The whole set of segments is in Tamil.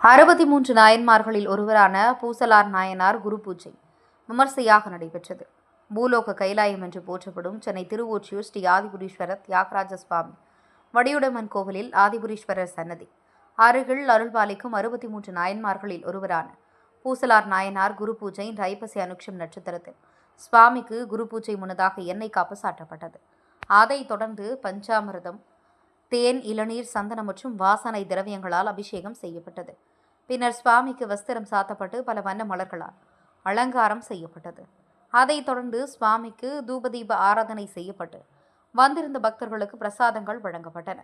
63 நாயன்மார்களில் ஒருவரான பூசலார் நாயனார் குரு பூஜை விமர்சையாக நடைபெற்றது. பூலோக கைலாயம் என்று போற்றப்படும் சென்னை திருவொற்றியூர் ஸ்ரீ ஆதிபுரீஸ்வரர் தியாகராஜ சுவாமி வடியுடைமன் கோவிலில் ஆதிபுரீஸ்வரர் சன்னதி அருகில் அருள்பாலிக்கும் 63 நாயன்மார்களில் ஒருவரான பூசலார் நாயனார் குரு பூஜை இன்று ஐப்பசி அனுக்ஷம் நட்சத்திரத்தில் சுவாமிக்கு குரு பூஜை முன்னதாக எண்ணெய் காப்பு சாட்டப்பட்டது. அதைத் தொடர்ந்து பஞ்சாமிர்தம், தேன், இளநீர், சந்தனம் மற்றும் வாசனை திரவியங்களால் அபிஷேகம் செய்யப்பட்டது. பின்னர் சுவாமிக்கு வஸ்திரம் சாத்தப்பட்டு பல வண்ண மலர்களால் அலங்காரம் செய்யப்பட்டது. அதைத் தொடர்ந்து சுவாமிக்கு தூபதீப ஆராதனை செய்யப்பட்டு வந்திருந்த பக்தர்களுக்கு பிரசாதங்கள் வழங்கப்பட்டன.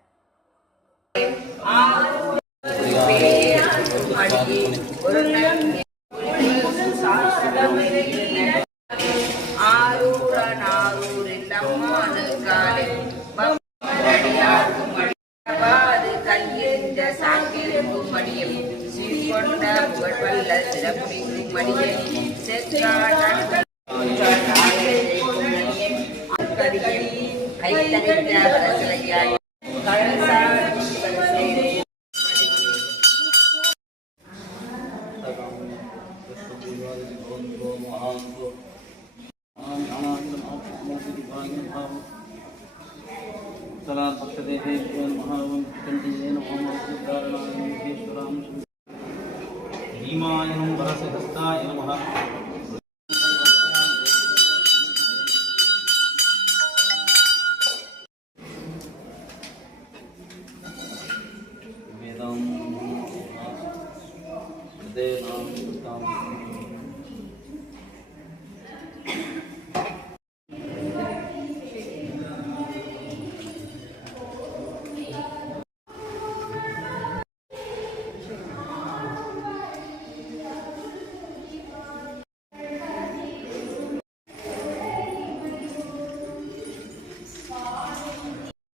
वेदां